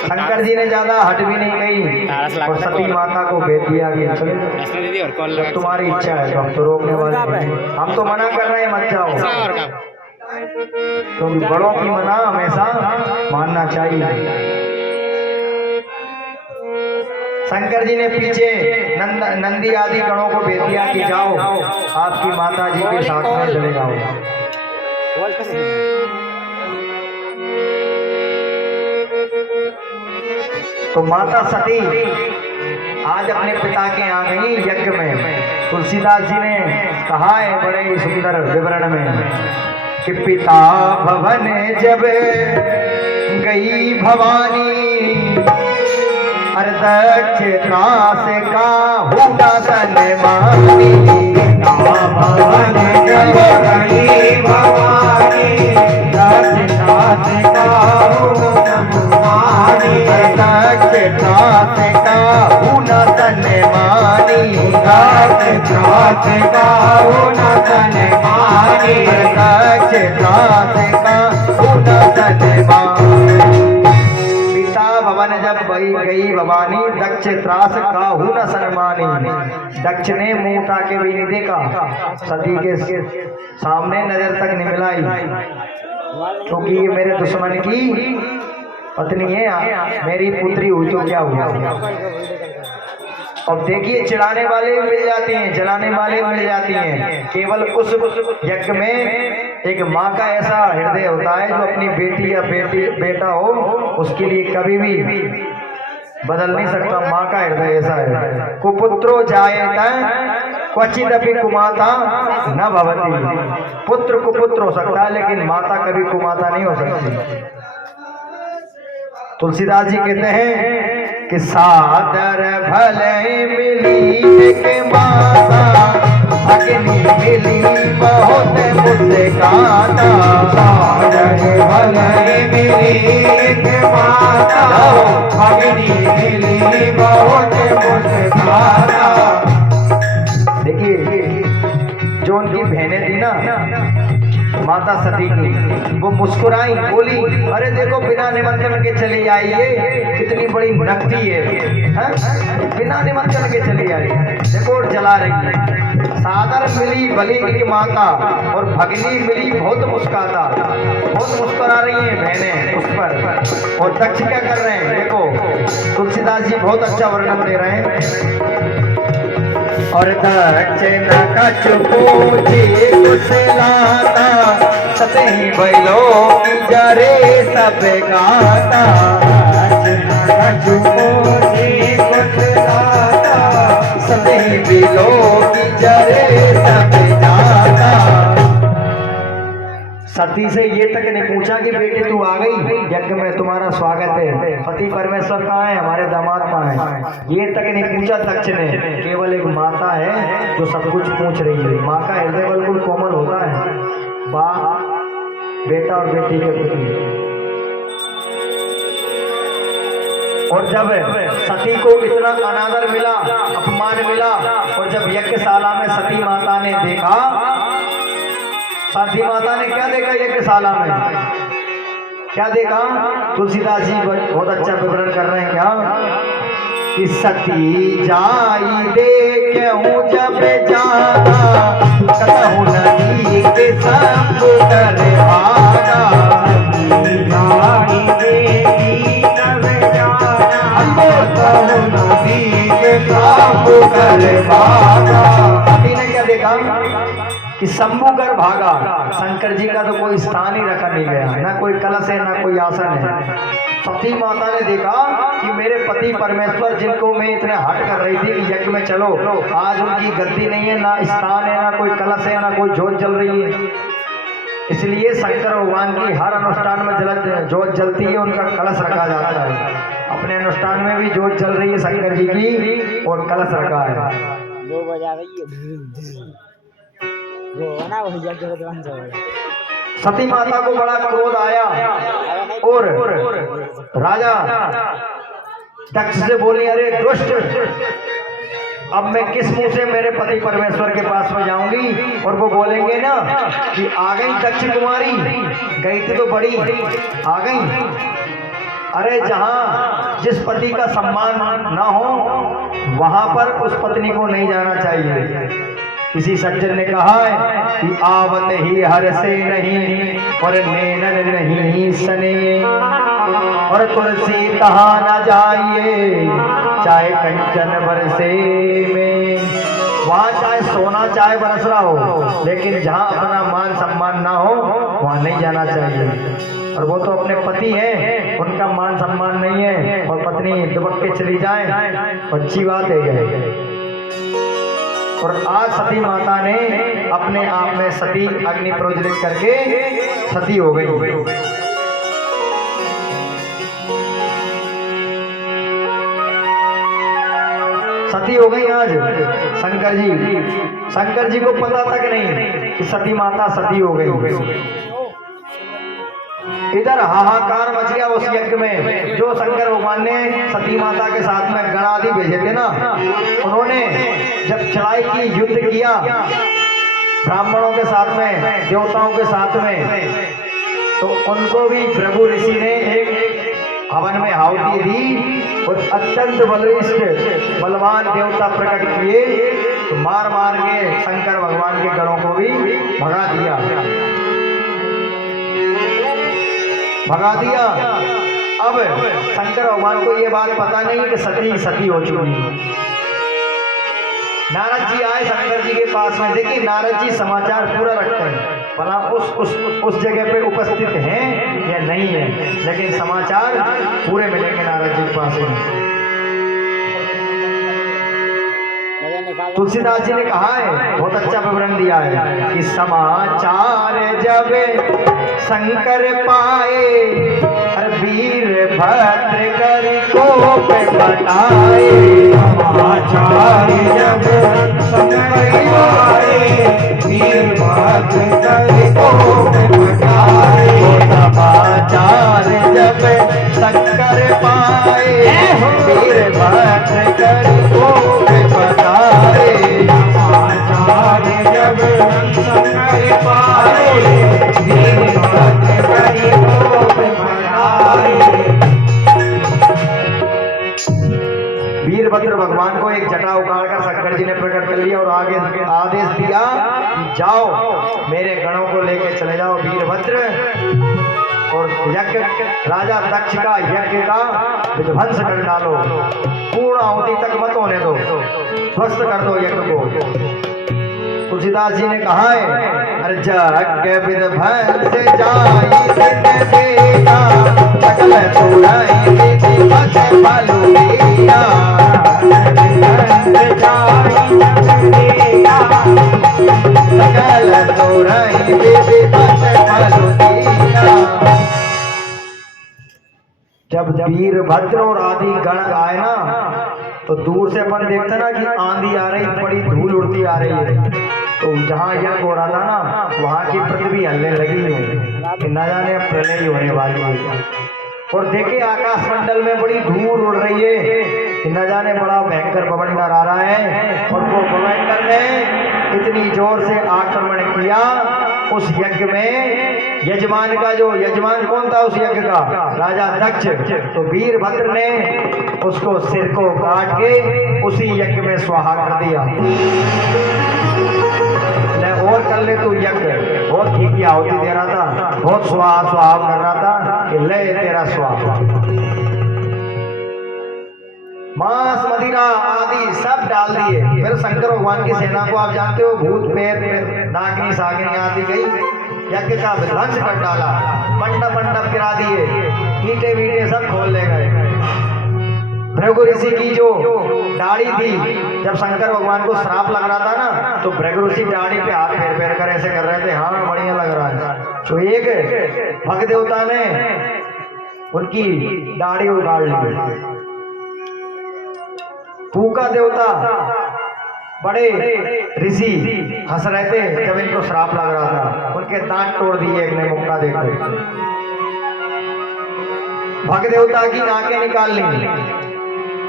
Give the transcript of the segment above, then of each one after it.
शंकर जी ने ज्यादा हट भी नहीं गई और सती माता को भेज दिया गया। जब तुम्हारी इच्छा है तो हम तो रोकने वाले नहीं। हम तो मना कर रहे हैं मत जाओ, क्योंकि बड़ों की मना हमेशा मानना चाहिए। शंकर जी ने पीछे नंदी आदि गणों को भेज दिया कि जाओ आपकी माता जी के साथ में चले जाओ। तो माता सती आज अपने पिता के यहाँ गई यज्ञ में। तुलसीदास जी ने कहा है बड़े ही सुंदर विवरण में कि पिता भवन जब गई भवानी, दक्ष त्रास का हुआ तन मानी। भवन जब गई भवानी, दक्ष त्रास का हुआ तन मानी। दक्ष त्रास का हुआ तन मानी। दक्ष त्रास का हुआ तन मानी। दक्ष त्रास का हुआ तन मानी। भवन जब गई भवानी, दक्ष त्रास काहू न सन्मानी। दक्ष ने मुंह उठा के भी नहीं देखा, सती के सामने नजर तक नहीं मिलाई, क्योंकि ये मेरे दुश्मन की पत्नी है, मेरी पुत्री हुई तो क्या हुआ। अब देखिए चिढ़ाने वाले भी मिल जाती हैं, जलाने वाले मिल जाती हैं। केवल उस यज्ञ में एक माँ का ऐसा हृदय होता है जो अपनी बेटी या बेटा हो उसके लिए कभी भी बदल नहीं सकता। माँ का हृदय ऐसा है। कुपुत्रो जायेत क्वचिदपि कुमाता न भवति। पुत्र कुपुत्र हो सकता है लेकिन माता कभी कुमाता नहीं हो सकती। तुलसीदास जी कहते हैं कि सादर भले मिली के माता, अग्नि मिली बहुत मुस्काता। सादर भले मिली के माता, अग्नि मिली बहुत मुस्काता। देखिए जो उनकी बहनें थी ना माता सती की, वो मुस्कुराई, बोली अरे देखो बिना निमंत्रण के चली आई, ये कितनी बड़ी नकदी है, बिना निमंत्रण के चली आई, देखो और जला रही है। सादर मिली भली की माता और भगनी मिली बहुत मुस्काता, बहुत मुस्कुरा रही है बहनें उस पर। और दक्ष क्या कर रहे हैं देखो, तुलसीदास जी बहुत अच्छा वर्णन दे रहे हैं। और दक्ष न कछु पूछी कुशलाता, सतही बैलो की जरे सब गाता। दक्ष न कछु पूछी कुशलाता, सतही बैलो की जरे सब गाता। सती से ये तक ने पूछा कि बेटे तू आ गई, यज्ञ में तुम्हारा स्वागत है। पति परमेश्वर कहाँ है, हमारे दामाद कहाँ है, ये तक ने पूछा दक्ष ने। केवल एक माता है जो सब कुछ पूछ रही है। माँ का हृदय बिल्कुल कोमल होता है, बाप बेटा और बेटी के प्रति। और जब सती को इतना अनादर मिला, अपमान मिला, और जब यज्ञशाला में सती माता ने देखा, सती माता ने क्या देखा यज्ञशाला में, क्या देखा? तुलसीदास जी बहुत अच्छा विवरण कर रहे हैं क्या कि सती जाई देखूं जब जाना, कहूं नदी के समुद्र भागा। जाई देखी जब जाना, कहूं नदी के समुद्र भागा। सती ने क्या देखा कि शंभुकर भागा। शंकर जी का तो कोई स्थान ही रखा नहीं गया, ना कोई कलश है ना कोई आसन है। सती माता ने देखा कि मेरे पति परमेश्वर जिनको मैं इतने हट कर रही थी कि यज्ञ में चलो, आज उनकी गद्दी नहीं है, ना स्थान है, ना कोई कलश है, ना कोई जोत जल रही है। इसलिए शंकर भगवान की हर अनुष्ठान में जोत जलती है, उनका कलश रखा जाता है। अपने अनुष्ठान में भी जोत जल रही है शंकर जी की और कलश रखा है। सती माता को बड़ा क्रोध आया और राजा दक्ष से बोली अरे दुष्ट, अब मैं किस मुंह से मेरे पति परमेश्वर के पास में जाऊंगी और वो बोलेंगे ना कि आ गई दक्ष कुमारी, गई थी तो बड़ी आ गई। अरे जहाँ जिस पति का सम्मान ना हो वहां पर उस पत्नी को नहीं जाना चाहिए। किसी सज्जन ने कहा है कि आवत ही हर से नहीं और नैनन नहीं सने, और तुलसी तहा न जाइए चाहे कंचन बरसे में। वहां चाहे सोना चाहे बरस रहा हो, लेकिन जहां अपना मान सम्मान ना हो वहां नहीं जाना चाहिए। और वो तो अपने पति हैं, उनका मान सम्मान नहीं है और पत्नी दुबक के चली जाए तो अच्छी बात है। और आज सती माता ने अपने आप में सती अग्नि प्रज्वलित करके सती हो गई। सती हो गई आज शंकर जी को पता तक नहीं कि सती माता सती हो गई। इधर हाहाकार मच गया उस यज्ञ में। जो शंकर भगवान ने सती माता के साथ में गणादि भेजे थे ना, उन्होंने जब चढ़ाई की, युद्ध किया ब्राह्मणों के साथ में, देवताओं के साथ में, तो उनको भी भृगु ऋषि ने एक हवन में आहुति दी और अत्यंत बलिष्ठ बलवान देवता प्रकट किए, तो मार मार के शंकर भगवान के गणों को भी भगा दिया। अब शंकर भगवान को ये बात पता नहीं कि सती सती हो चुकी। नारद जी आए शंकर जी के पास में। देखिए नारद जी समाचार पूरा रखते हैं, भला उस जगह पे उपस्थित हैं या नहीं है, लेकिन समाचार पूरे मिलेंगे नारद जी के पास में। तुलसीदास जी ने कहा है, बहुत अच्छा विवरण दिया है कि समाचार जब शंकर पाए, वीर भद्र कर कोप बताए। समाचार जब शंकर पाए, वीर भद्र कर कोप बताए। समाचार जब शंकर पाए, वीर भद्र कर कोप बताए। समाचार जब शंकर पाए, वीर भद्र कर कोप बताए। वीरभद्र भगवान को एक जटा उखाड़ कर शंकर जी ने प्रकट कर लिया और आगे आदेश दिया कि जाओ मेरे गणों को लेकर चले जाओ वीरभद्र, और यज्ञ राजा दक्ष का यज्ञ का विध्वंस कर डालो, पूर्ण आहुति तक मत होने दो, ध्वस्त कर दो यज्ञ को। तुलसीदास जी ने कहा है, अरे यज्ञ विध्वंस जाई देगा, सकल तुराई देती बस फल दिया। सकल तुराई देती बस फल दिया। जब वीरभद्र और आदि गण आए ना, तो दूर से अपन देखते ना कि आंधी आ रही, बड़ी धूल उड़ती आ रही है, तो जहाँ यज्ञ हो रहा था ना वहाँ की पृथ्वी हलने लगी है कि न जाने प्रलय ही होने वाली है। और देखे आकाश मंडल में बड़ी धूल उड़ रही है कि न जाने बड़ा भयंकर बवंडर आ रहा है। और वो बवंडर ने इतनी जोर से आक्रमण किया उस यज्ञ में। यजमान का जो यजमान कौन था उस यज्ञ का? राजा दक्ष। तो वीरभद्र ने उसको सिर को काट के उसी यज्ञ में स्वाहा कर दिया। और कर ले तू यज्ञ, बहुत ठीक की आहुति दे रहा था, बहुत स्वाहा स्वाहा कर रहा था कि ले तेरा स्वाहा। मांस मदिरा आदि सब डाल दिए। फिर शंकर भगवान की सेना को आप जानते हो, भूत प्रेत नागिनी सागिनी आदि गई, यज्ञ का विध्वंस कर डाला, मंडप मंडप गिरा दिए, ईंटे वीटे सब खोल ले गए। भृगु ऋषि की जो दाढ़ी थी, जब शंकर भगवान को श्राप लग रहा था ना, तो भृगु ऋषि दाढ़ी पे हाथ फेर फेर कर ऐसे कर रहे थे, हाँ बढ़िया लग रहा है। तो एक भग देवता ने उनकी दाढ़ी उगाड़ ली। फूका देवता बड़े ऋषि हंस रहे थे जब इनको श्राप लग रहा था, उनके दांत तोड़ दिए एक ने मुक्का देकर। भग देवता की नाकें निकाल ली,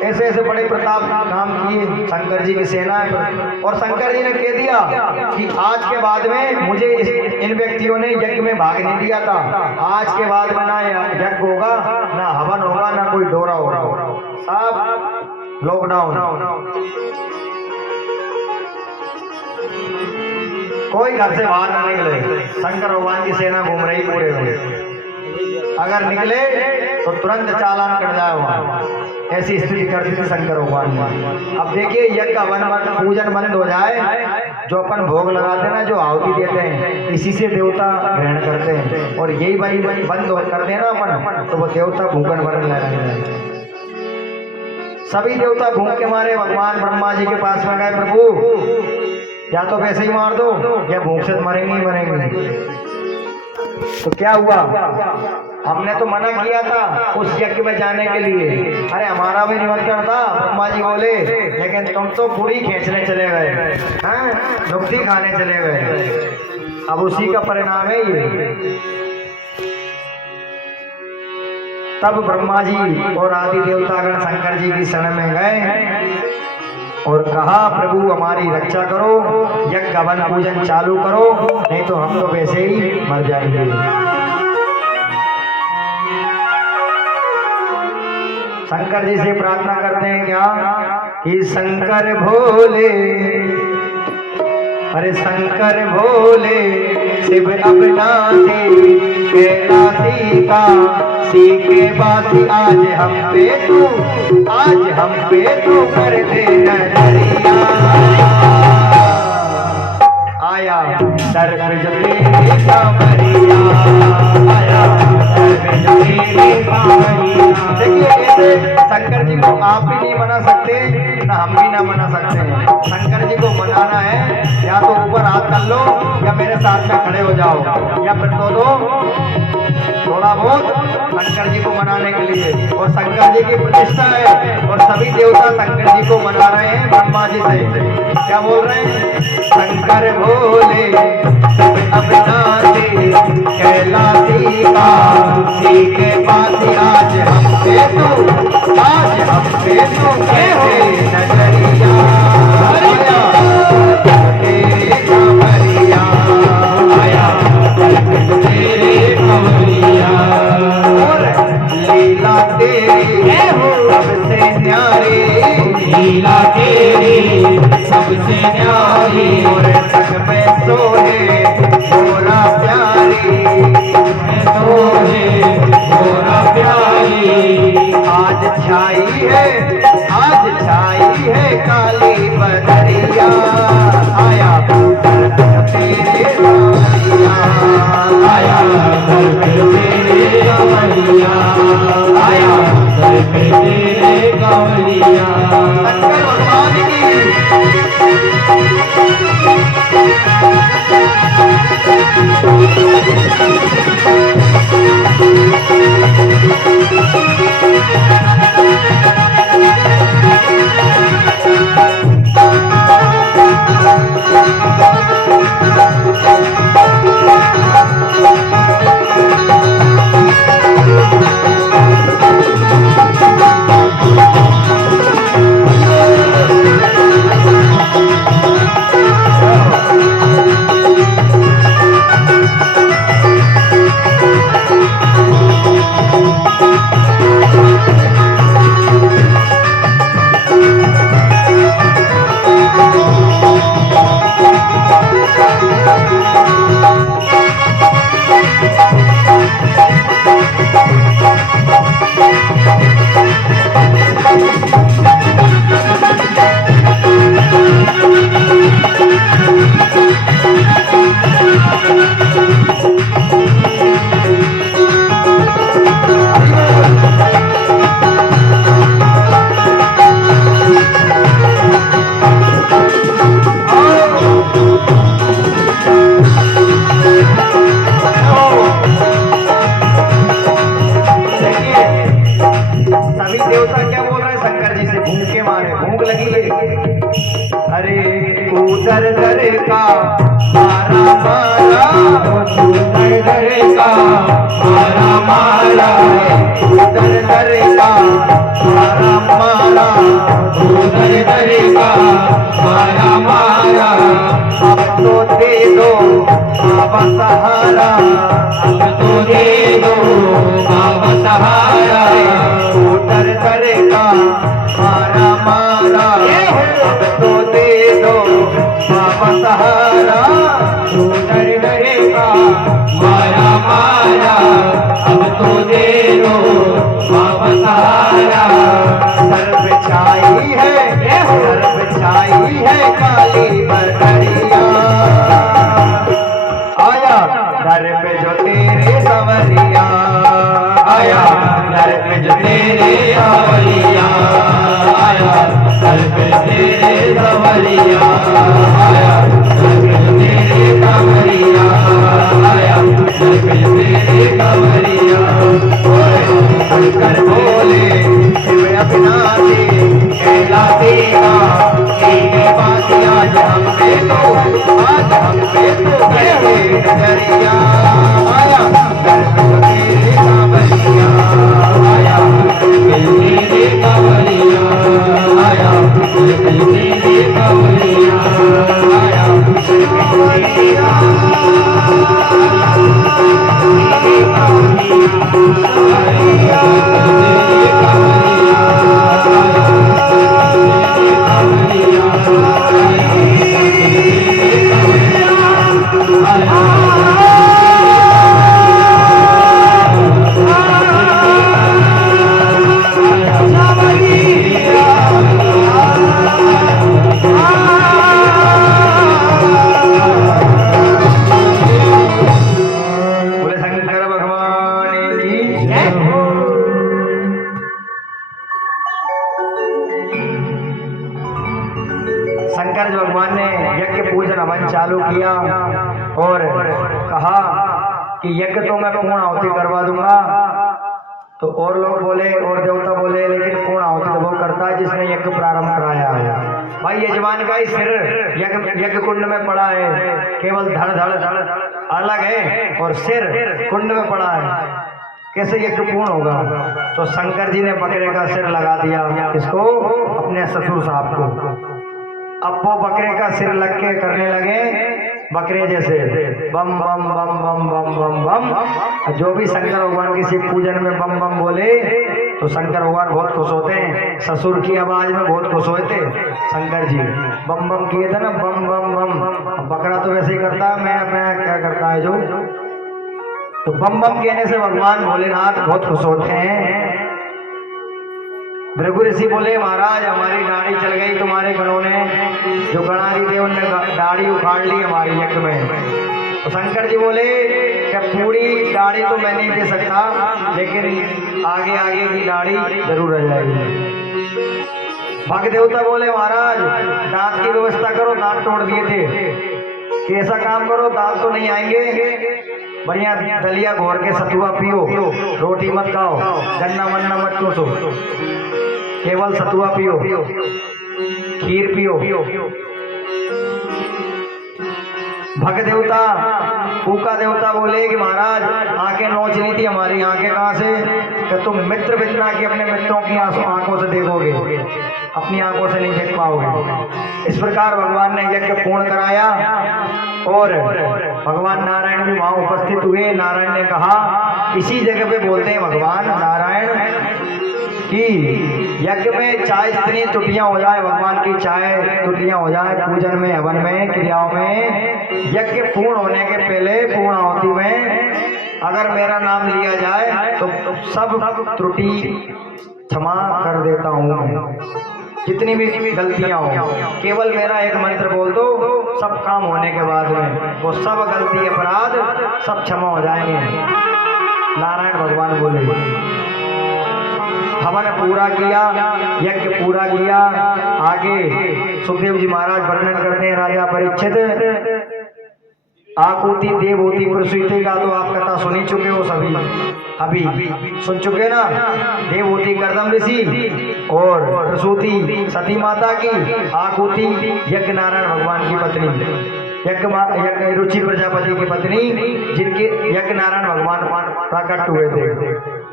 ऐसे ऐसे बड़े प्रताप काम किए शंकर जी की सेना और शंकर जी ने कह दिया कि आज के बाद में मुझे इन व्यक्तियों ने यज्ञ में भाग नहीं दिया था, आज के बाद में ना यज्ञ होगा, ना हवन होगा, ना कोई डोरा होगा, सब लॉकडाउन, कोई घर से बाहर ना निकले। शंकर भगवान की सेना घूम रही पूरे में, अगर निकले तो तुरंत चालान कट जाए वहाँ, ऐसी स्थिति कर दी थी शंकर भगवान ने। अब देखिए यज्ञ का पूजन बंद हो जाए, जो अपन भोग लगाते हैं ना, जो आहुति देते हैं, इसी से देवता ग्रहण करते हैं, और यही बंद कर देना अपन तो वो देवता भूखन भरने लगेंगे। सभी देवता भूख के मारे भगवान ब्रह्मा जी के पास में गए, प्रभु या तो वैसे ही मार दो या भूख से मरेंगे ही मरेंगे। तो क्या हुआ, हमने तो मना किया था उस यज्ञ में जाने के लिए, अरे हमारा भी निमंत्रण था, ब्रह्मा जी बोले, लेकिन तुम तो पूरी खींचने चले गए, नुक्ति खाने चले गए। अब उसी का परिणाम है ये। तब ब्रह्मा जी और आदि देवतागण शंकर जी की शरण में गए और कहा, प्रभु हमारी रक्षा करो, यज्ञ हवन पूजन चालू करो, नहीं तो हम तो वैसे ही मर जाएंगे। शंकर जी से प्रार्थना करते हैं क्या कि शंकर भोले, अरे शंकर भोले शिव अविनाशी कैलाशी का सीखे बासी, आज हम पे तू, आज हम पे तू कर दे नजरिया, आया दर पे जो तेरी सावरिया, आया दर पे जो तेरी सावरिया। देखिए ऐसे शंकर जी को आप भी नहीं मना सकते, ना हम भी ना मना सकते हैं। शंकर जी को मनाना है, या तो ऊपर हाथ कर लो या मेरे साथ में खड़े हो जाओ, या फिर दो थोड़ा बहुत शंकर जी को मनाने के लिए। और शंकर जी की प्रतिष्ठा है और सभी देवता शंकर जी को मना रहे हैं ब्रह्मा जी से। क्या बोल रहे हैं, शंकर भोले अविनाशी कैलाशी का सीखे बासी, आज हम पे तू, आज हम पे तू कैसे नजरिया, तेरे कांवरिया, आया तेरे कांवरिया, लीला तेरी सबसे न्यारी, लीला तेरी सबसे न्यारी, और तक में सोहे थोड़ा प्यारी, सोहे थोड़ा प्यारी, आज छाई है, आज छाई है काली बदरिया, आया तेरे कांवरिया, आया तेरे कांवरिया, आया तेरे कांवरिया। शंकर भगवान की दर दर का मारा मारा, दर दर का मारा मारा, दर दर का मारा मारा। तू दर दर का मारा मारा, अब तो दे दो बाबा सहारा, अब तो दे दो बाबा सहारा, तू दर दर का मारा मारा, अब तो दे दो बाबा सहारा, तू दर दर का मारा मारा, अब तो दे दो बाबा सहारा। सर पे छाई है, सर पे छाई है काली बदरिया, आया दर पे जो तेरे सवरिया, आया दर पे जो तेरे सावलिया, आया दर पे तेरे सवलिया, आया दर पे जो तेरे कंवरिया, आया दर पे जो तेरे कंवरिया। शंकर बोले शिव अविनाशी कहलाते का, एक बात आज हम पे तो, आज हम पे तो गए नजरिया, आया दर पे जो तेरे सवरिया, आया दर पे जो तेरे कंवरिया, आया दर पे जो तेरे कंवरिया, आया सवरिया, बोले शंकर भगवान की जय हो। शंकर जी भगवान ने यज्ञ पूजन हवन चालू किया और कहा कि यज्ञ तो मैं पूर्ण आहुति करवा दूंगा। तो और लोग बोले और देवता बोले लेकिन पूर्ण आहुति तो वो करता है जिसने यज्ञ प्रारंभ कराया है। भाई यजमान का ही सिर यज्ञ कुंड में पड़ा है, केवल धड़ धड़ धड़ अलग है और सिर कुंड में पड़ा है, कैसे यज्ञ पूर्ण होगा। तो शंकर जी ने बकरे का सिर लगा दिया इसको, अपने ससुर साहब को। अब वो बकरे का सिर लग के करने लगे बकरे जैसे बम बम बम बम बम बम बम। जो भी शंकर भगवान के शिव पूजन में बम बम बोले तो शंकर भगवान बहुत खुश होते हैं। ससुर की आवाज में बहुत खुश हुए थे शंकर जी, बम बम किए थे ना, बम बम बम। बकरा तो वैसे ही करता है, मैं क्या करता है जो, तो बम बम कहने से भगवान भोलेनाथ बहुत खुश होते हैं। भृगु ऋषि बोले महाराज हमारी दाढ़ी चल गई तुम्हारे गणों ने, जो गणारी थे उनने दाढ़ी उखाड़ ली हमारी यज्ञ में। तो शंकर जी बोले क्या पूरी दाढ़ी तो मैं नहीं दे सकता, लेकिन आगे आगे की दाढ़ी जरूर रह जाएगी। भग देवता बोले महाराज दांत की व्यवस्था करो, दांत तोड़ दिए थे, कि ऐसा काम करो दांत तो नहीं आएंगे, बढ़िया दलिया घोर के सतुआ पियो, रोटी मत खाओ, गन्ना वन्ना मत चूसो, केवल सतुआ पियो, खीर पियो। भग देवता फूका देवता बोले कि महाराज आंखें नोच ली थी हमारी, आंखें कहाँ से, कि तुम मित्र बितना के अपने मित्रों की आंखों से देखोगे, अपनी आंखों से नहीं देख पाओगे। इस प्रकार भगवान ने यज्ञ पूर्ण कराया और भगवान नारायण भी वहां उपस्थित हुए। नारायण ने कहा, इसी जगह पे बोलते हैं भगवान नारायण कि यज्ञ में चाहे जितनी त्रुटियां हो जाए, भगवान की चाहे त्रुटियां हो जाए पूजन में, हवन में, क्रियाओं में, यज्ञ पूर्ण होने के पहले पूर्ण आहुति में अगर मेरा नाम लिया जाए तो सब त्रुटि क्षमा कर देता हूँ मैं, जितनी भी गलतियां हो, केवल मेरा एक मंत्र बोल दो, सब काम होने के बाद में वो सब गलती अपराध सब क्षमा हो जाएंगे। नारायण भगवान बोले। हवन पूरा किया, यज्ञ पूरा किया। आगे सुखदेव जी महाराज वर्णन करते हैं, राजा परीक्षित आकुति देवहूति प्रसूति का तो आप कथा सुन ही चुके हो सभी, अभी सुन चुके ना। देवहूति गर्दम ऋषि और प्रसूति सती माता की, आकुति यज्ञ नारायण भगवान की पत्नी, यज्ञ रुचि प्रजापति की पत्नी, जिनके यज्ञ नारायण भगवान प्रकट हुए थे।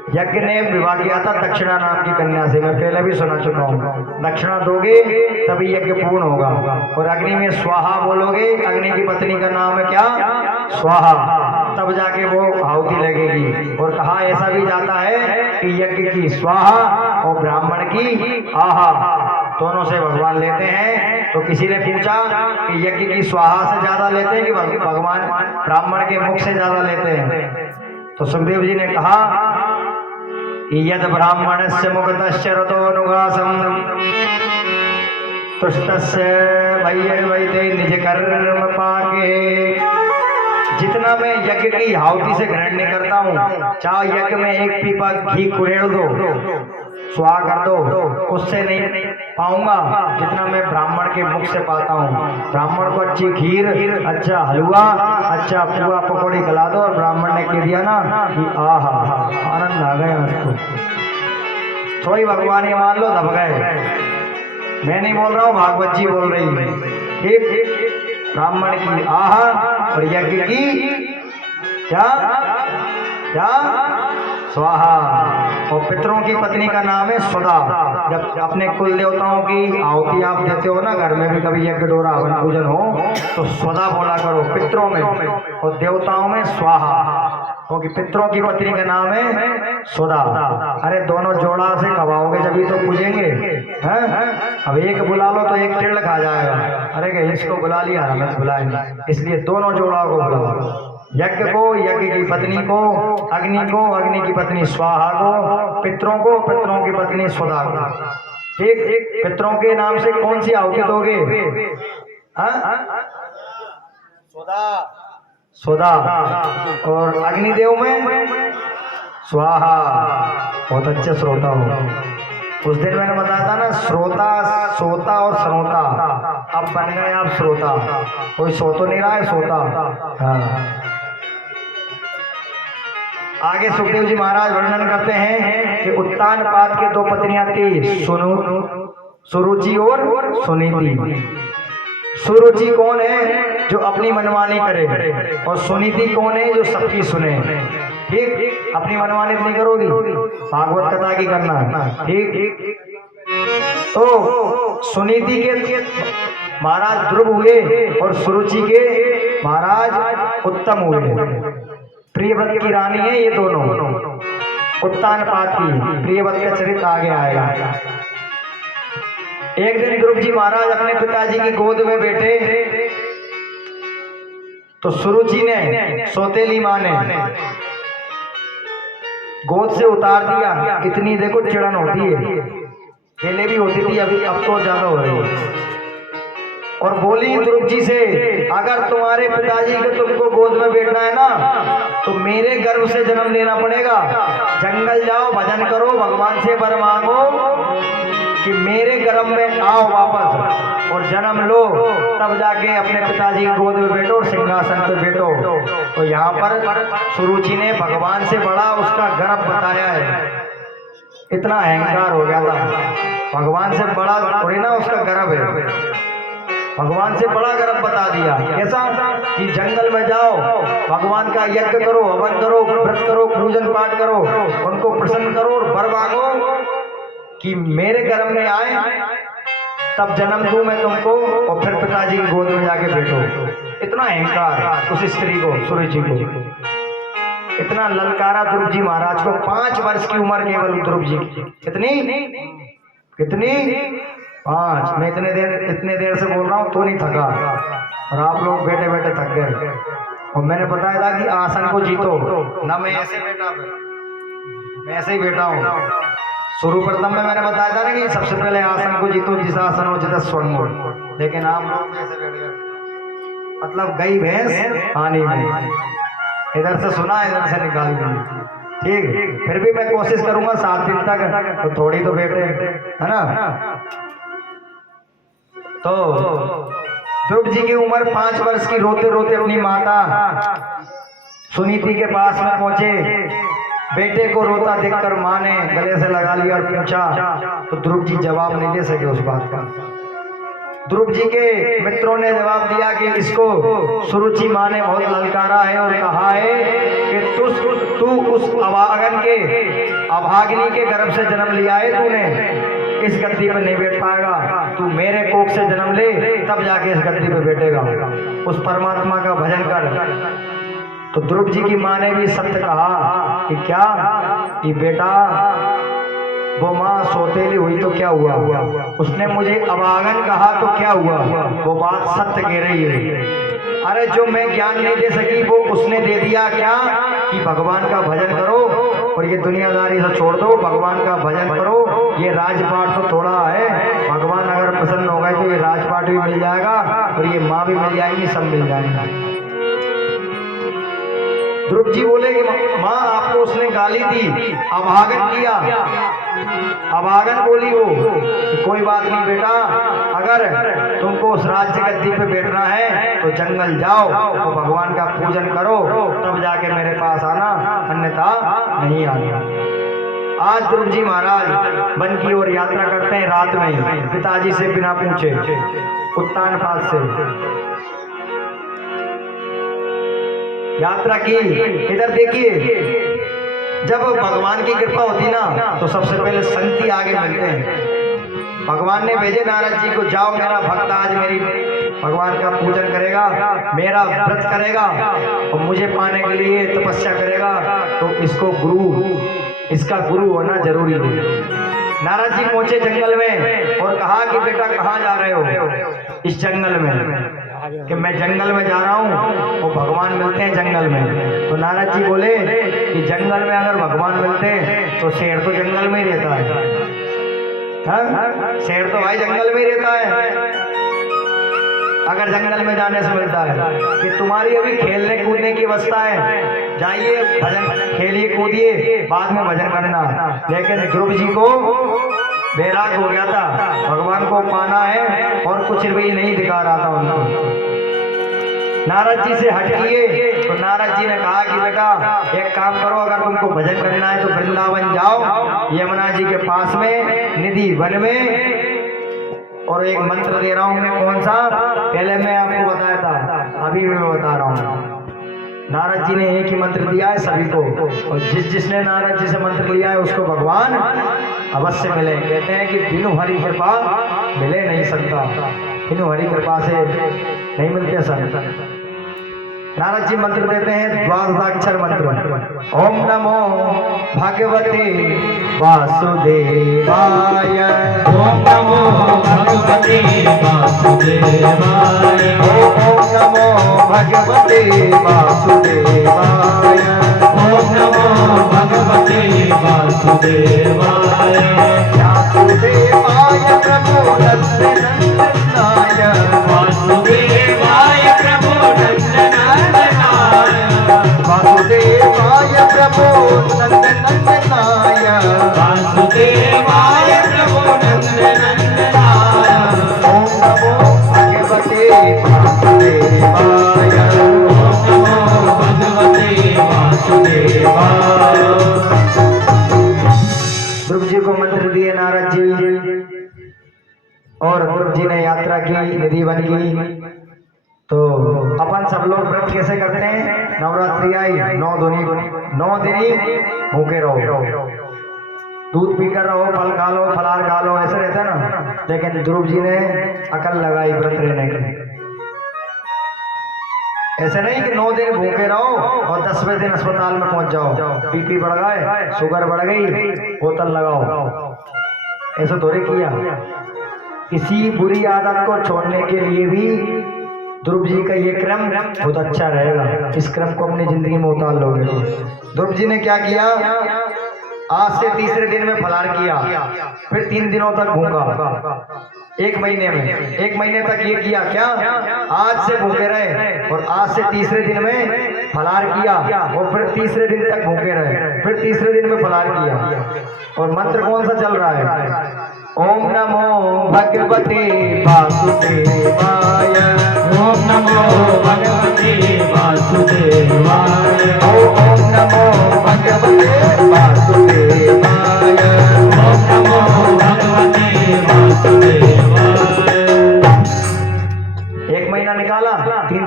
यज्ञ ने विवाह किया था दक्षिणा नाम की कन्या से, मैं पहले भी सुना चुका हूँ। दक्षिणा दोगे तभी यज्ञ पूर्ण होगा। और अग्नि में स्वाहा बोलोगे, अग्नि की पत्नी का नाम है क्या? स्वाहा, तब जाके वो आहुति लगेगी। और कहा ऐसा भी जाता है कि यज्ञ की स्वाहा और ब्राह्मण की आहा, दोनों से भगवान लेते हैं। तो किसी ने पूछा कि यज्ञ की स्वाहा से ज्यादा लेते हैं कि भगवान ब्राह्मण के मुख से ज्यादा लेते हैं? तो सुखदेव जी ने कहा यद ब्राह्मणस्य मुखतस्य रतोनुगासम तुष्टस्य वैते निज कर्म पाके। जितना मैं यज्ञ की आहुति से ग्रहण नहीं करता हूँ, चाहे यज्ञ में एक पीपा घी कुरेड़ दो, स्वाहा कर दो, उससे नहीं पाऊंगा जितना मैं ब्राह्मण के मुख से पाता हूँ। ब्राह्मण को अच्छी खीर, अच्छा हलवा, अच्छा पुआ पकौड़ी खिला दो और ब्राह्मण ने कह दिया ना कि आहा आनंद आ गया उसको, थोड़ी भगवान ही मान लो दब गए। मैं नहीं बोल रहा हूँ, भागवत जी बोल रही है। ठीक, ब्राह्मण की आहा और यज्ञ की क्या क्या स्वाहा। और पितरों की पत्नी का नाम है सुधा। जब अपने कुल देवताओं की आहुति आप देते हो ना, घर में भी कभी यज्ञ डोरा हवन पूजन हो तो सुधा बोला करो पितरों में, और देवताओं में स्वाहा, क्योंकि पितरों की पत्नी का नाम है सुधा। अरे दोनों जोड़ा से खवाओगे जब तो पूजेंगे हैं? अब एक बुला लो तो एक टेढ़ खा जाएगा। अरे इसको बुला लिया रमेश बुलाएंगे, इसलिए दोनों जोड़ा को बुलाओ। यज्ञ को यज्ञ की पत्नी को, अग्नि को अग्नि की पत्नी स्वाहा को, पितरों को पितरों की पत्नी सुधा को। ठीक, पितरों के नाम से कौन सी आहुति दोगे? सुधा। और अग्निदेव में स्वाहा। बहुत अच्छे श्रोता हो। उस दिन मैंने बताया था ना, श्रोता सोता और श्रोता, अब बन गए आप श्रोता। कोई सो तो नहीं रहा है, सोता। हाँ। आगे सुखदेव जी महाराज वर्णन करते हैं कि उत्तानपाद के दो पत्नियां थी, सुरुचि और सुनीति। सुरुचि कौन है? जो अपनी मनमानी करे। और सुनीति कौन है? जो सबकी सुने। ठीक, अपनी मनमानी नहीं करोगी, भागवत कथा की करना। ठीक, तो सुनीति के महाराज ध्रुव हुए और सुरुचि के महाराज उत्तम हुए। प्रियव्रत की रानी है ये दोनों। उत्तानपाद की प्रियव्रत का चरित्र आगे आएगा। एक दिन ध्रुव जी महाराज अपने पिताजी की गोद में बैठे तो सुरुचि ने, सौतेली मां ने गोद से उतार दिया। इतनी देखो चिड़न होती है, पहले भी होती थी, अभी अब तो ज्यादा हो रही है। और बोली ध्रुव जी से, अगर तुम्हारे पिताजी के तुमको गोद में बैठना है ना तो मेरे गर्भ से जन्म लेना पड़ेगा। जंगल जाओ, भजन करो, भगवान से वर मांगो कि मेरे गर्भ में आओ वापस और जन्म लो, तब जाके अपने पिताजी की गोद में बैठो और सिंहासन पर बैठो। तो यहाँ पर सुरुचि ने भगवान से बड़ा उसका गर्भ बताया है। इतना अहंकार हो गया था, भगवान से बड़ा थोड़ी ना उसका गर्भ है। भगवान से बड़ा गर्भ बता दिया। कैसा? कि जंगल में जाओ, भगवान का यज्ञ करो, हवन करो, व्रत करो, पूजन पाठ करो, उनको प्रसन्न करो और वर मांगो कि मेरे गर्भ में आए, तब जन्म दूं मैं तुमको और फिर पिताजी की गोद में जाके बैठो। इतना अहंकार उस स्त्री को, सुरुचि को, इतना ललकारा ध्रुव जी महाराज को। 5 वर्ष की उम्र केवल ध्रुव जी की। कितनी 5। मैं इतने देर से बोल रहा हूँ तो नहीं थका, और आप लोग बैठे बैठे थक गए। और मैंने बताया था कि आसन को जीतो ना, मैं ऐसे बैठा, मैं ऐसे ही बैठा हूँ। शुरू प्रथम में मैंने बताया था ना कि सबसे पहले आसन को जीतो, जिस आसन हो जितना स्वर्ण। लेकिन आप लोग ऐसे बैठ गए, मतलब गई भैंस पानी में, इधर से सुना इधर से निकाल दी। ठीक, फिर भी मैं कोशिश करूंगा 7 दिन तक, तो थोड़ी तो बैठे, है ना। तो ध्रुव जी की उम्र 5 वर्ष की। रोते रोते अपनी माता सुनीति के पास में पहुंचे। बेटे को रोता देखकर मां ने गले से लगा लिया और पूछा, तो ध्रुव जी जवाब नहीं दे सके उस बात का। ध्रुव जी के मित्रों ने जवाब दिया कि इसको सुरुचि मां ने बहुत ललकारा है और कहा है कि तू उस अभागन के अभागिनी के गर्भ से जन्म लिया है तूने, इस गद्दी पे नहीं बैठ पाएगा। तू मेरे कोख से जन्म ले, तब जाके इस गद्दी पे बैठेगा। उस परमात्मा का भजन कर। तो ध्रुव जी की माँ ने भी सत्य कहा कि क्या कि बेटा वो माँ सौतेली हुई तो क्या हुआ, उसने मुझे अभागन कहा तो क्या हुआ, वो बात सत्य कह रही है। अरे जो मैं ज्ञान नहीं दे सकी वो उसने दे दिया, क्या कि भगवान का भजन करो और ये दुनियादारी से छोड़ दो, भगवान का भजन करो। ये राजपाट तो थोड़ा है, भगवान अगर प्रसन्न होगा तो ये राजपाट भी मिल जाएगा और ये माँ भी मिल जाएगी, सब मिल जाएगा। ध्रुव जी बोले कि माँ आपको उसने गाली दी, अभागन किया, अभागन बोली वो कि कोई बात नहीं बेटा, अगर तुमको उस राज्य गद्दी पे बैठना है तो जंगल जाओ तो भगवान का पूजन करो, तब जाके मेरे पास आना, अन्यथा नहीं आना। आज ध्रुव जी महाराज वन की ओर यात्रा करते हैं रात में, पिताजी से बिना पूछे उत्तान पास से यात्रा की। इधर देखिए, जब भगवान की कृपा होती ना तो सबसे पहले संति आगे मिलते हैं। भगवान ने भेजे नारद जी को, जाओ मेरा भक्त आज मेरी भगवान का पूजन करेगा, मेरा व्रत करेगा और मुझे पाने के लिए तपस्या करेगा, तो इसको इसका गुरु होना जरूरी है। नारद जी पहुंचे जंगल में और कहा कि बेटा कहाँ जा रहे हो? इस जंगल में। कि मैं जंगल में जा रहा हूँ, वो भगवान मिलते हैं जंगल में। तो नारद जी बोले कि जंगल में अगर भगवान मिलते हैं तो शेर तो जंगल में ही रहता है, हाँ? शेर तो भाई जंगल में ही रहता है, अगर जंगल में जाने से मिलता है। कि तुम्हारी अभी खेलने कूदने की अवस्था है, जाइए भजन खेलिए कूदिए, बाद में भजन करना। लेकिन ध्रुव जी को बैराग हो गया था, भगवान को पाना है और कुछ भी नहीं दिखा रहा था उनको। नारद जी से हटिए तो नारद जी ने कहा कि बेटा एक काम करो, अगर तुमको भजन करना है तो वृंदावन जाओ, यमुना जी के पास में निधि वन में, और एक मंत्र दे रहा हूँ मैं। कौन सा? पहले मैं आपको बताया था, अभी मैं बता रहा हूँ। नारद जी ने एक ही मंत्र दिया है सभी को, और जिसने नारद जी से मंत्र लिया है उसको भगवान अवश्य मिले। कहते हैं कि बिनु हरि कृपा मिले नहीं सकता, बिनु हरि कृपा से नहीं मिलते सब। नारद जी मंत्र देते हैं, द्वादशाक्षर मंत्र। ओम नमो भगवते वासुदेवाय, ओम नमो भगवते वासुदेवाय, ओम नमो भगवते वासुदेवाय, ओम नमो भगवते वासुदेवाय, वासुदेवाय प्रभो नंदनाय, वासुदेवाय प्रभो नंदनाय, वासुदेवाय प्रभो नंदनाय, वासुदेवाय प्रभो नंदनाय, ओम नमो भगवते वासुदेवाय, ओम नमो भगवते वासुदेवाय। ध्रुव जी को मंत्र दिए नारद जी, और ध्रुव जी ने यात्रा की, निधि वन की। तो अपन सब लोग व्रत कैसे करते हैं? नवरात्रि आई, 9 दिन भूखे रहो, दूध पीकर रहो, फल खा लो, फलार खा लो, ऐसे रहता है ना। लेकिन ध्रुव जी ने अकल लगाई व्रत रहने की। ऐसे नहीं कि 9 दिन भूखे रहो और 10वें दिन अस्पताल में पहुंच जाओ, बीपी बढ़ गए, शुगर बढ़ गई, बोतल लगाओ, ऐसा थोड़ी किया। किसी बुरी आदत को छोड़ने के लिए भी ध्रुव जी का ये क्रम बहुत अच्छा रहेगा। इस क्रम को अपनी जिंदगी में उतार लोगे। ध्रुव जी ने क्या किया? आज से तीसरे दिन में फलार किया, फिर 3 दिनों तक भूखा। 1 महीने में 1 महीने तक ये किया। क्या? आज से भूखे रहे और आज से तीसरे दिन में फलार किया और फिर तीसरे दिन तक भूखे रहे, फिर तीसरे दिन में फलार किया। और मंत्र कौन सा चल रहा है? ओम नमो भगवते वासुदेवाय, ओम नमो भगवते वासुदेवाय, ओम नमो भगवते वासुदेवाय, ओम नमो भगवते वासुदेवाय। 1 महीना निकाला, 3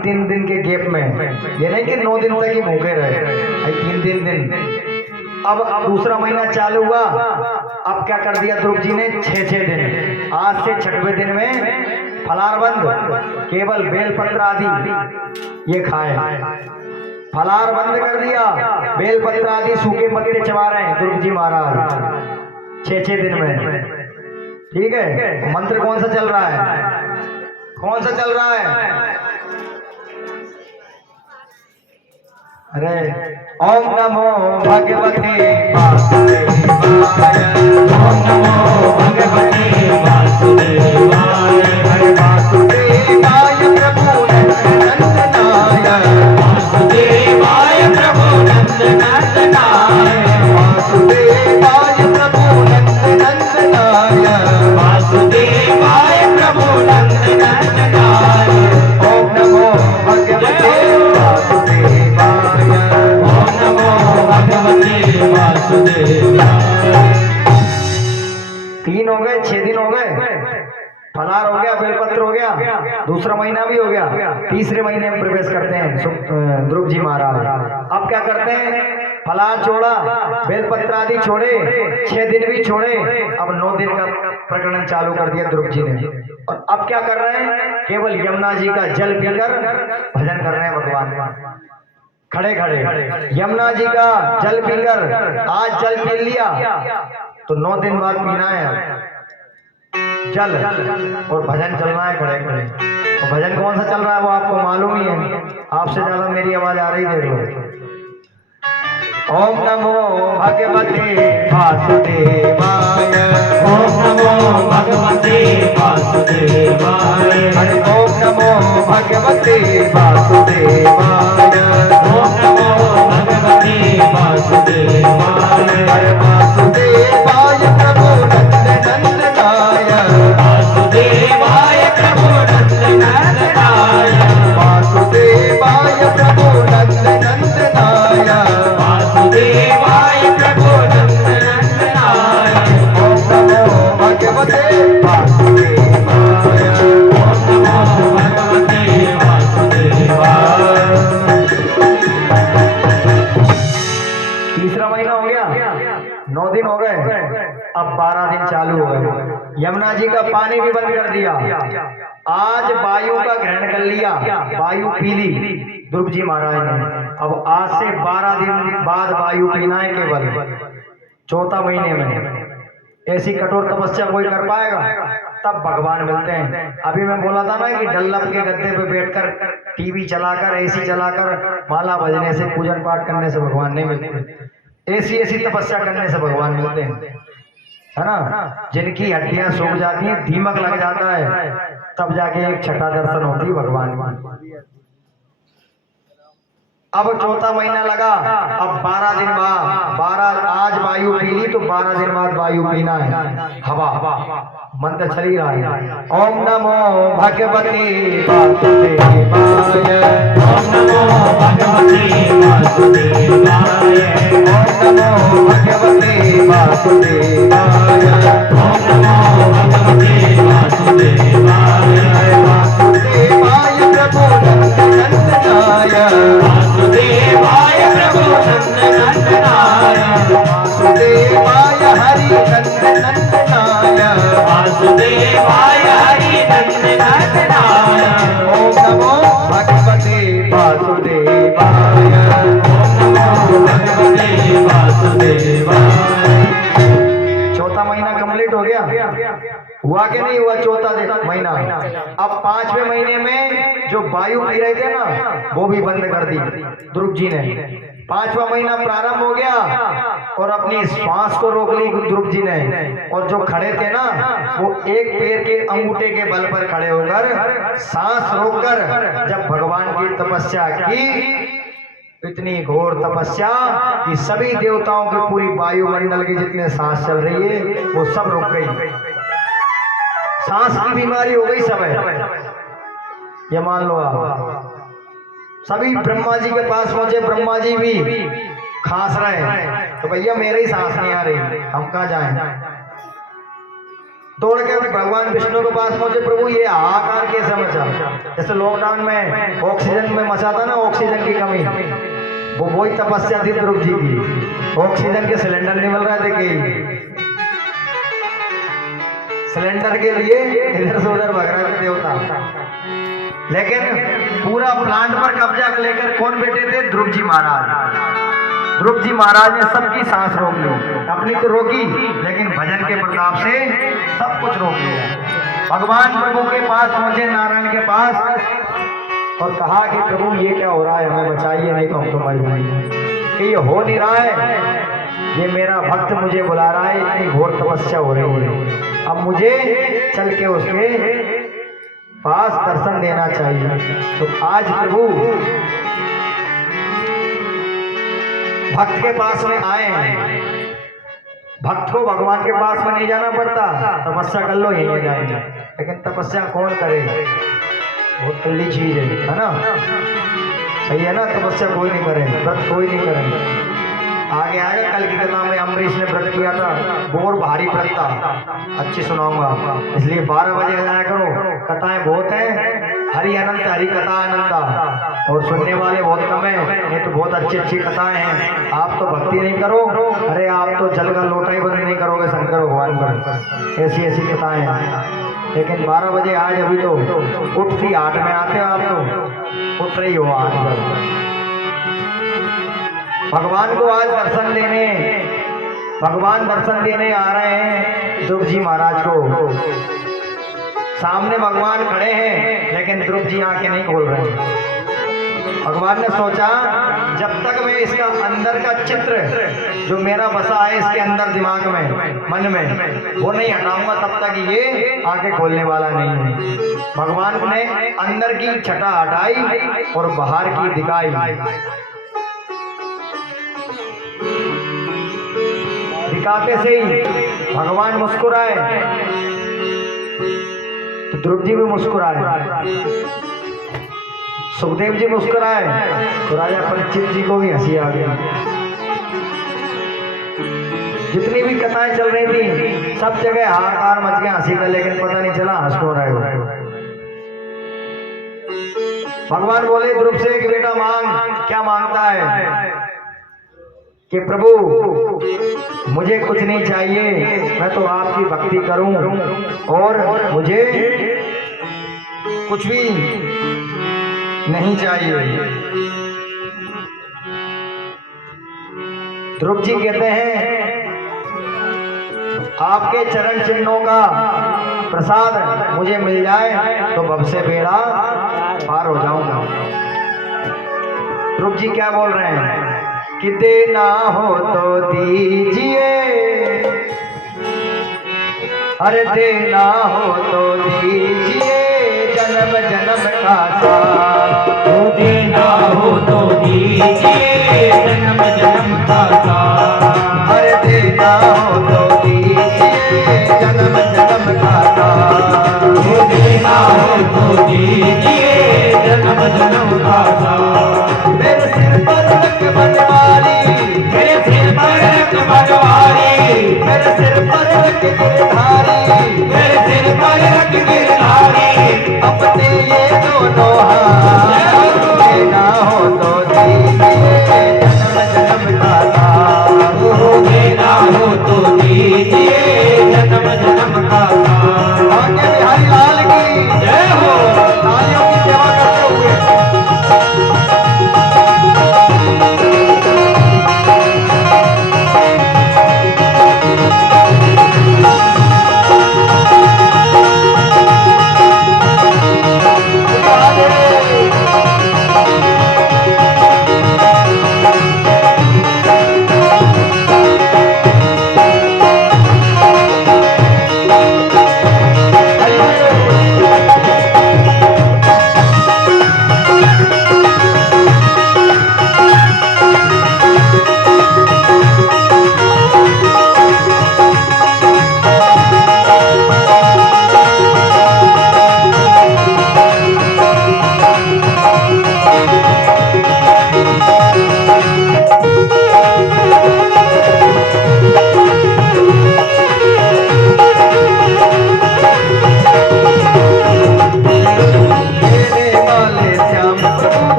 3 दिन के गैप में, ये नहीं कि 9 दिन तक ही भूखे रहे, भाई 3 दिन। अब दूसरा महीना चालू हुआ, अब क्या कर दिया ध्रुव जी ने, 6 दिन। आज से 6वें दिन में फलाहार बंद, केवल बेलपत्र आदि ये खाए। फलाहार बंद कर दिया, बेलपत्र आदि सूखे पत्ते चबा रहे हैं ध्रुव जी महाराज 6 दिन में। ठीक है, मंत्र कौन सा चल रहा है, कौन सा चल रहा है? अरे ओम नमो भगवते वासुदेवाय, ओम नमो भगवते वासुदेवाय, हरे वासुदेवाय प्रभु नंदनाय, वासुदेवाय प्रभु नंदनाय, वासुदेवाय प्रभु नंदनाय, वासुदेवाय प्रभु नंदनाय। ओम नमो भगवते वासुदेवाय, ओम नमो भगवते वासुदेवाय। 3 हो गए, 6 दिन हो गए, फलाहार हो गया, बेलपत्र हो गया, दूसरा महीना भी हो गया, तीसरे महीने में प्रवेश करते हैं ध्रुव जी महाराज। अब क्या करते हैं, फलाहार छोड़ा, बेलपत्र आदि छोड़े, 6 दिन भी छोड़े, अब 9 दिन का प्रकरण चालू कर दिया ध्रुव जी ने। और अब क्या कर रहे हैं, केवल यमुना जी का जल पीकर भजन कर रहे हैं भगवान का, खड़े खड़े यमुना जी का जल पीकर। आज जल पी लिया तो 9 दिन बाद पीना है जल, और भजन चलना है खड़े खड़े। और भजन कौन सा चल रहा है वो आपको मालूम ही है, आपसे ज्यादा मेरी आवाज आ रही है। ओम नमो भगवते वासुदेवाय, ओम नमो भगवते वासुदेवाय, हरे ओम नमो भगवते वासुदेवाय, ओम नमो भगवते वासुदेवाय, हरे वासुदेवाय प्रभु नंदनाय, वासुदेवाय प्रभु नंदनाय, वासुदेवाय प्रभु नंदनाय, वासुदेवाय प्रभु नंदनाय। ओम नमो भगवते वासुदेवाय, ओम नमो भगवते वासुदेवाय। तीसरा महीना हो गया, 9 दिन हो गए, अब 12 दिन चालू हो गए। यमुना जी का पानी भी बंद कर दिया। आज वायु का ग्रहण कर लिया, वायु पी ली ध्रुव जी महाराज ने। अब आज से 12 दिन बाद वायु पीना है केवल, 4था महीने में। ऐसी कठोर तपस्या कोई कर पाएगा, तब भगवान मिलते हैं। अभी मैं बोला था ना कि डल्लभ के गद्दे पे बैठकर टीवी चलाकर, एसी चलाकर माला भजने से, पूजन पाठ करने से भगवान नहीं मिलते। ऐसी तपस्या करने से भगवान मिलते हैं, है ना। जिनकी हड्डियां सूख जाती हैं, दीमक लग जाता है, तब जाके एक छठा दर्शन होती है भगवान की। अब 4था महीना लगा, अब 12 दिन बाद, 12 आज वायु पी ली तो 12 दिन बाद वायु पीना है, हवा। मंत्र चल ही रहा है, ओम नमो भगवते वासुदेवाय, ओम नमो भगवते वासुदेवाय, ओम नमो भगवते वासुदेवाय, ओम नमो भगवते वासुदेवाय, वासुदेवाय प्रभु नंदनाय, वासुदेवाय प्रभु नंदनाय, वासुदेवाय हरि नंदनाय, वासुदेवाय हरि नंदनाय। ओम नमो भगवते वासुदेवाय, ओम नमो भगवते वासुदेवाय। 4था महीना कंप्लीट हो गया, हुआ कि नहीं हुआ 4था महीना। अब 5वें महीने में जो वायु पी रहे थे ना, वो भी बंद कर दी ध्रुव जी ने। 5वां महीना प्रारंभ हो गया और अपनी श्वास को रोक ली ध्रुव जी ने। और जो खड़े थे ना, वो एक पैर के अंगूठे के बल पर खड़े होकर सांस रोककर जब भगवान की तपस्या की, इतनी घोर तपस्या कि सभी देवताओं की पूरी वायुमंडल की जितने सांस चल रही है वो सब रुक गई। सांस की बीमारी हो गई सब है, ये मान लो आप। सभी ब्रह्मा जी के पास पहुंचे, ब्रह्मा जी भी खांस रहे, तो भैया मेरे ही सांस नहीं आ रही, हम कहाँ जाएं। दौड़ के भगवान विष्णु के पास पहुंचे, प्रभु ये हाहाकार कैसे मचा। जैसे लॉकडाउन में ऑक्सीजन में मचा था ना, ऑक्सीजन की कमी, वो वही तपस्या थी ध्रुव जी की। ऑक्सीजन के सिलेंडर नहीं मिल रहे थे कहीं, सिलेंडर के लिए इधर से उधर भग रहे थे देवता। लेकिन पूरा प्लांट पर कब्जा लेकर कौन बैठे थे? ध्रुव जी महाराज। ध्रुव जी महाराज ने सबकी सांस रोक ली, अपनी तो रोकी लेकिन भजन के प्रताप से सब कुछ रोक लिया। भगवान प्रभु के पास पहुंचे, नारायण के पास, और कहा कि प्रभु ये क्या हो रहा है, हमें बचाइए नहीं तो हम तो मर जाएंगे। कि ये हो नहीं रहा है, ये मेरा भक्त मुझे बुला रहा है, इतनी घोर तपस्या हो रही है, अब मुझे चल के उसके पास दर्शन देना चाहिए। तो आज प्रभु भक्त के पास में आए हैं। भक्त को भगवान के पास में नहीं जाना पड़ता, तपस्या कर लो यही जाएंगे। लेकिन तपस्या कौन करे, बहुत खुली चीज है ना, सही है ना। तपस्या कोई नहीं करे, व्रत कोई नहीं करे। आगे आएगा कल की कथा में, अम्बरीश ने व्रत किया था, बोर भारी व्रत था, अच्छी सुनाऊंगा, इसलिए 12 बजे आया करो। कथाएं बहुत हैं, हरि अनंत हरि कथा अनंता, और सुनने वाले बहुत कम है। ये तो बहुत अच्छी अच्छी कथाएं हैं। आप तो भक्ति नहीं करो, अरे आप तो जल का लोटा ही बंद नहीं करोगे शंकर भगवान पर, ऐसी ऐसी कथाएं हैं। लेकिन 12 बजे आज अभी तो उठती 8 में आते हो, आप तो उठ रही हो 8 बजे। भगवान को आज दर्शन देने, भगवान दर्शन देने आ रहे हैं ध्रुव जी महाराज को। सामने भगवान खड़े हैं लेकिन ध्रुव जी आंखें नहीं खोल रहे हैं। भगवान ने सोचा जब तक मैं इसका अंदर का चित्र जो मेरा बसा है इसके अंदर दिमाग में, मन में, वो नहीं हटाऊंगा तब तक ये आंखें खोलने वाला नहीं है। भगवान ने अंदर की छटा हटाई और बाहर की दिखाई। दिखाते से ही भगवान मुस्कुराए तो ध्रुव जी भी मुस्कुराए, सुखदेव जी मुस्कुराए तो राजा परीक्षित जी को भी हंसी आ गई। जितनी भी कथाएं चल रही थी सब जगह हाहाकार मच गया हंसी का, लेकिन पता नहीं चला हंस क्यों रहे हो। भगवान बोले ध्रुव से कि बेटा मांग, क्या मांगता है? कि प्रभु मुझे कुछ नहीं चाहिए, मैं तो आपकी भक्ति करूं और मुझे कुछ भी नहीं चाहिए। ध्रुव जी कहते हैं आपके चरण चिन्हों का प्रसाद मुझे मिल जाए तो भव से बेड़ा पार हो जाऊंगा। ध्रुव जी क्या बोल रहे हैं कि देना हो तो दीजिए, अरे देना हो तो दीजिए जन्म जन्म का साथ, देना हो तो दीजिए जन्म जन्म का साथ, अरे देना हो तो दीजिए जन्म जन्म का साथ, देना हो तो दीजिए जन्म जन्म का साथ। मेरे सिर पर रख बनवारी, मेरे सिर पर रख बनवारी, मेरे सिर पर रख गिरधारी, मेरे सिर पर रख गिरधारी, अपने ये दोनों हाथ देना हो तो दीजिए जन्म जन्म का साथ, देना हो तो दीजिए जन्म जन्म का साथ। आगे बिहारी लाल की जय हो। तालियों की सेवा करते हुए राधे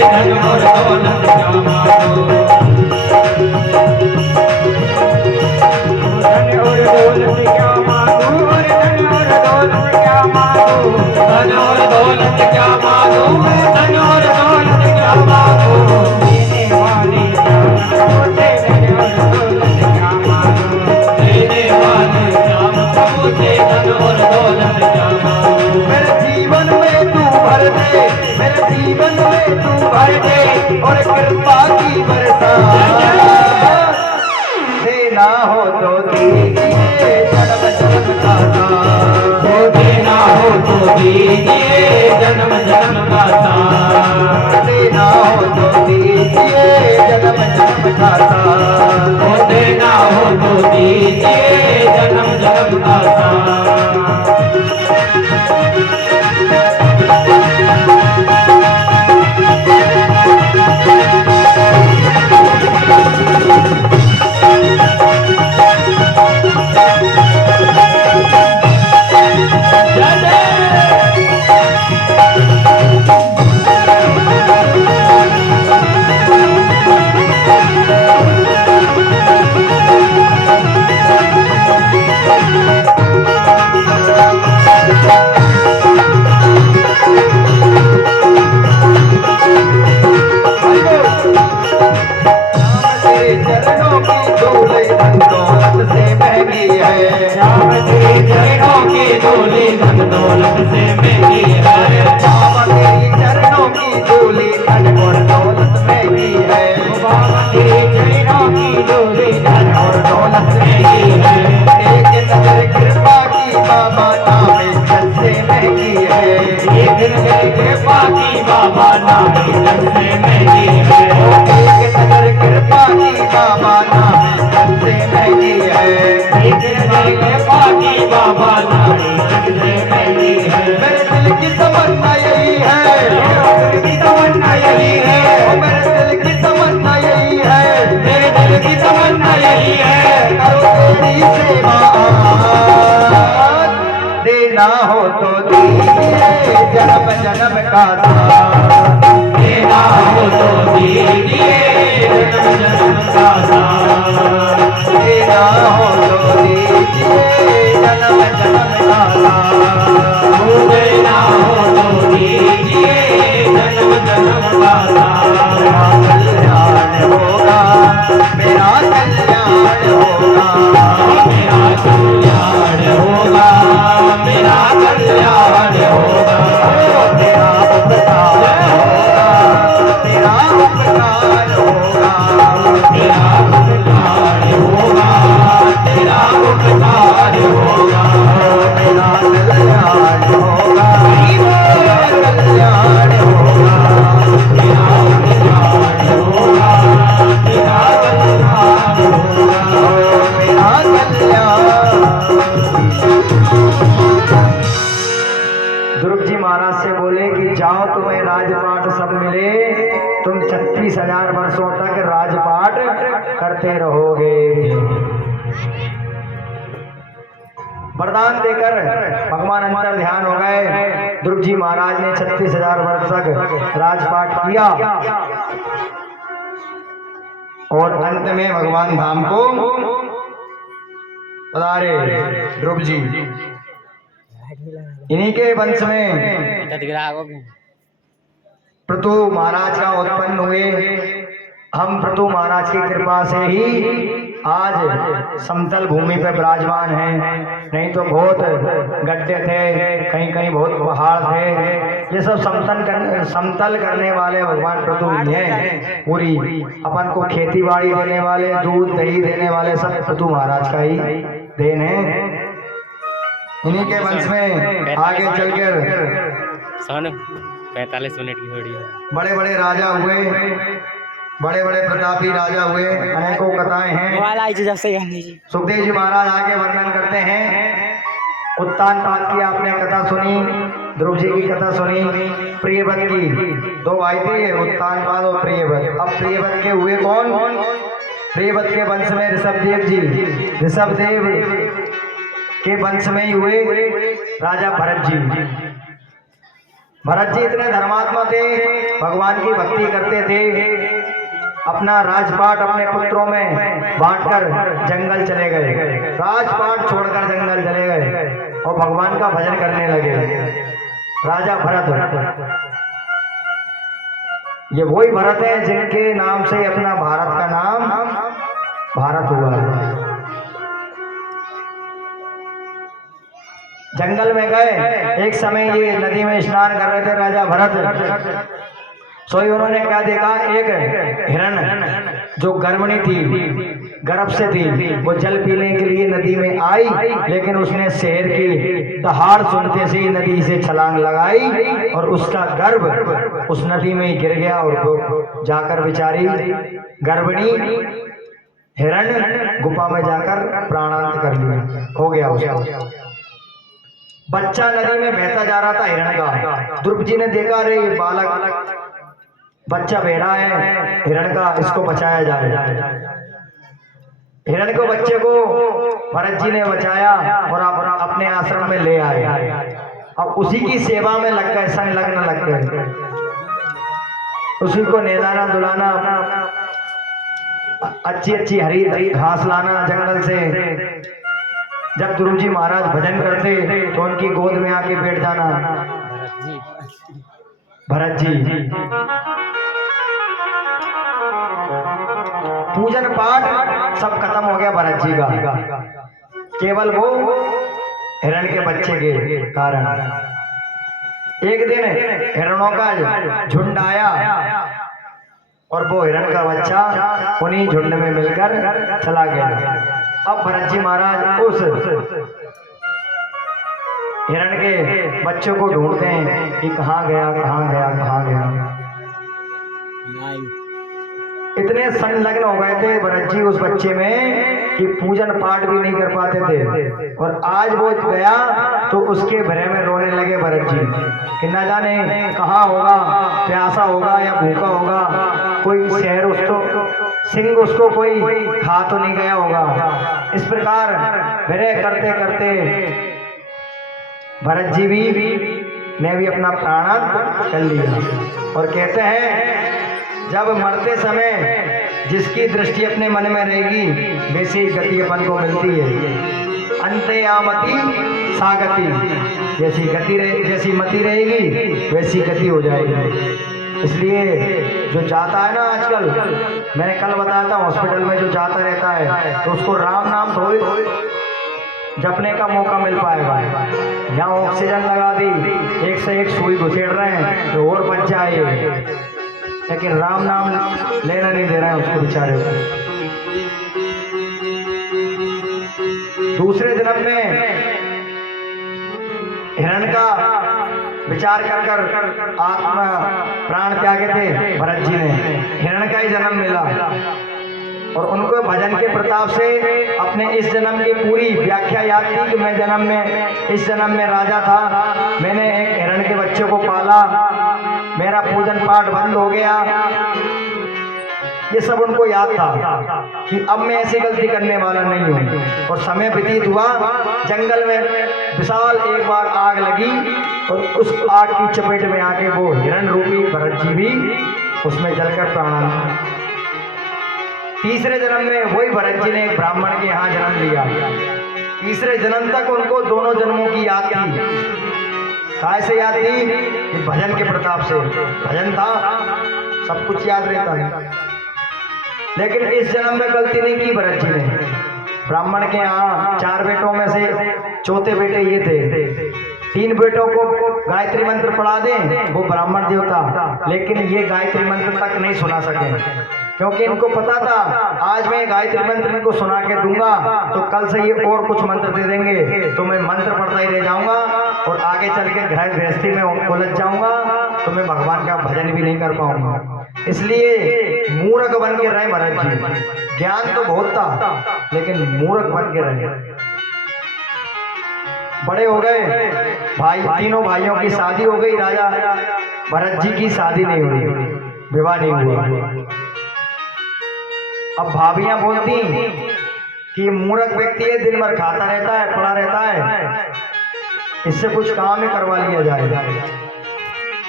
धन और दौलत क्या मांगो धन और दौलत क्या मांगू और धन और दौलत क्या मांगू धन और दौलत क्या मांगो मैं धन और दौलत क्या मांगो देने वाले श्याम प्रभु से धन और दौलत क्या मांगू देने वाले श्याम प्रभु से धन और दौलत क्या मांगो मेरे जीवन में तू भर दे, मेरे जीवन में तू भर दे और कृपा की बरसात देना हो तो दीजिए जन्म जन्म का साथ। तो देना हो तो दीजिए जन्म जन्म का साथ देना हो तो दीजिए जन्म जन्म का साथ। तो देना हो तो दीजिए जन्म जन्म का साथ तेरे चरणों की धूल धन दौलत से महंगी है। श्याम तेरे चरणों की धूली धन दौलत से महंगी है बाबा तेरी चरणों की धूल धन और दौलत महंगी है। बाबा तेरे चरणों की डोली धन और दौलत महंगी है एक नजर कृपा की बाबा नाम इज्जत से महंगी है। एक नजर कृपा की बाबा नाम इज्जत से महंगी है एक नजर कृपा की बाबा नाम इज्जत से महंगी है। एक नजर कृपा की बाबा नाम इज्जत से महंगी है मेरे दिल की तमन्ना यही है, दिल की तमन्ना यही है मेरे दिल की तमन्ना यही है। मेरे दिल की तमन्ना यही है करो तेरी सेवा देना हो तो दीजिए जन्म जन्म का साथ। देना हो तो दीजिए जन्म जन्म का साथ देना हो तो दीजिए जन्म जन्म का साथ। देना हो तो दीजिए जन्म जन्म का साथ मेरा कल्याण होगा, मेरा कल्याण होगा। मेरा कल्याण होगा मेरा कल्याण होगा तेरा उपकार होगा, तेरा उपकार होगा। तेरा उपकार होगा तेरा उपकार होगा मेरा कल्याण होगा, मेरा कल्याण होगा। तेरा कल्याण होगा तेरा कल्याण होगा मेरा कल्याण। ध्रुव जी महाराज से बोले कि जाओ तुम्हें राजपाट सब मिले, तुम 36,000 वर्षों तक राजपाट करते रहोगे। वरदान देकर भगवान अंतर ध्यान हो गए। ध्रुव जी महाराज ने 36,000 वर्ष तक राजपाट किया और अंत में भगवान धाम को पधारे ध्रुव जी। इन्हीं के वंश में पृथु महाराज का उत्पन्न हुए। हम पृथु महाराज की कृपा से ही आज समतल भूमि पे विराजमान हैं, नहीं तो बहुत गड्ढे थे, कहीं कहीं बहुत पहाड़ थे। ये सब समतल करने वाले भगवान पृथु ही हैं। पूरी अपन को खेती बाड़ी देने वाले, दूध दही देने वाले सब पृथु महाराज का ही देन है। इन्हीं के वंश में आगे चलकर 45 मिनट की वीडियो बड़े बड़े राजा हुए, बड़े बड़े प्रतापी राजा हुए, अनेकों कथाएं हैं। सुखदेव जी महाराज आगे वर्णन करते हैं। उत्तानपाद की आपने कथा सुनी, ध्रुव जी की कथा सुनी, प्रियव्रत की। दो भाई थे, उत्तानपाद और प्रियव्रत। अब प्रियव्रत के हुए कौन? प्रियव्रत के वंश में ऋषभदेव जी, ऋषभदेव के वंश में ही हुए राजा भरत जी। भरत जी इतने धर्मात्मा थे, भगवान की भक्ति करते थे, अपना राजपाट अपने पुत्रों में बांटकर जंगल चले गए, राजपाट छोड़कर जंगल चले गए और भगवान का भजन करने लगे। राजा भरत, ये वही भरत है जिनके नाम से अपना भारत का नाम भारत हुआ है। जंगल में गए, एक समय ये नदी में स्नान कर रहे थे राजा भरत, सोई उन्होंने क्या देखा, एक हिरण जो गर्भणी थी, गर्भ से थी, वो जल पीने के लिए नदी में आई, लेकिन उसने शेर की दहाड़ सुनते से नदी से छलांग लगाई और उसका गर्भ उस नदी में गिर गया और वो जाकर बेचारी गर्भणी हिरण गुफा में जाकर प्राणांत कर लिया, हो गया उसका। बच्चा नदी में बहता जा रहा था हिरण का, ध्रुव जी ने देखा, अरे ये बालक बच्चा बह रहा है हिरण का, इसको बचाया जाए। हिरण को, बच्चे को भरत जी ने बचाया और अपने आश्रम में ले आए। अब उसी की सेवा में लग गए, संलग्न लग गए, उसी को नहलाना धुलाना, अच्छी अच्छी हरी घास लाना जंगल से। जब ध्रुव जी महाराज भजन करते तो उनकी गोद में आके बैठ जाना। भरत जी पूजन पाठ सब खत्म हो गया भरत जी का, केवल वो हिरण के बच्चे के कारण। एक दिन हिरणों का झुंड आया और वो हिरण का बच्चा उन्हीं झुंड में मिलकर चला गया। अब भरत जी महाराज उस हिरण के बच्चों को ढूंढते हैं कि कहाँ गया, कहाँ गया, कहाँ गया। इतने संलग्न हो गए थे भरत जी उस बच्चे में कि पूजन पाठ भी नहीं कर पाते थे। और आज वो गया तो उसके भरे में रोने लगे भरत जी कि न जाने कहाँ होगा, प्यासा होगा या भूखा होगा, कोई शहर उसको सिंह उसको कोई खा तो नहीं गया होगा। इस प्रकार भरे करते करते भरत जी ने भी अपना प्राणांत कर लिया। और कहते हैं जब मरते समय जिसकी दृष्टि अपने मन में रहेगी वैसी गति अपन को मिलती है। अंतयामति सागति, जैसी मति रहेगी वैसी गति हो जाएगी। इसलिए जो जाता है ना आजकल, मैंने कल बताया था हॉस्पिटल में जो जाता रहता है तो उसको राम नाम थोड़ी जपने का मौका मिल पाएगा। यहाँ ऑक्सीजन लगा दी, एक से एक सुई घुसेड़ रहे हैं तो और बच जाए, लेकिन राम नाम लेना नहीं दे रहे हैं उसको बेचारे को। दूसरे जन्म में हिरण का विचार कर कर आत्मा प्राण त्यागे थे भरत जी ने, हिरण का ही जन्म मिला और उनको भजन के प्रताप से अपने इस जन्म की पूरी व्याख्या याद थी कि मैं इस जन्म में राजा था, मैंने एक हिरण के बच्चे को पाला, मेरा पूजन पाठ बंद हो गया। ये सब उनको याद था कि अब मैं ऐसी गलती करने वाला नहीं हूँ। और समय व्यतीत हुआ, जंगल में विशाल एक बार आग लगी और उस आग की चपेट में आके वो हिरण रूपी भरत जी भी उसमें जलकर प्राण। तीसरे जन्म में वही भरत जी ने एक ब्राह्मण के यहाँ जन्म लिया। तीसरे जन्म तक उनको दोनों जन्मों की याद थी। काय से याद थी कि भजन के प्रताप से, भजन था सब कुछ याद रहता है। लेकिन इस जन्म में गलती नहीं की भरत जी ने। ब्राह्मण के यहाँ 4 बेटों में से चौथे बेटे ये थे। 3 बेटों को गायत्री मंत्र पढ़ा दें वो ब्राह्मण देवता, लेकिन ये गायत्री मंत्र तक नहीं सुना सके, क्योंकि इनको पता था आज मैं गायत्री मंत्र इनको सुना के दूंगा तो कल से ये और कुछ मंत्र दे देंगे तो मैं मंत्र पढ़ता ही रह जाऊंगा और आगे चल के घर गृहस्थी में उलझ जाऊंगा तो मैं भगवान का भजन भी नहीं कर पाऊंगा। इसलिए मूर्ख बन के रहे भरत जी। ज्ञान तो बहुत था लेकिन मूर्ख बन के रहे। बड़े हो गए भाई, तीनों भाइयों की शादी हो गई, राजा भरत जी की शादी नहीं हुई, विवाह नहीं हुआ। अब भाभियां बोलती कि मूर्ख व्यक्ति है, दिन भर खाता रहता है, पड़ा रहता है, इससे कुछ काम ही करवा लिया जाए।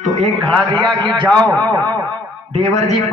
तो एक घड़ा दिया कि जाओ देवर जी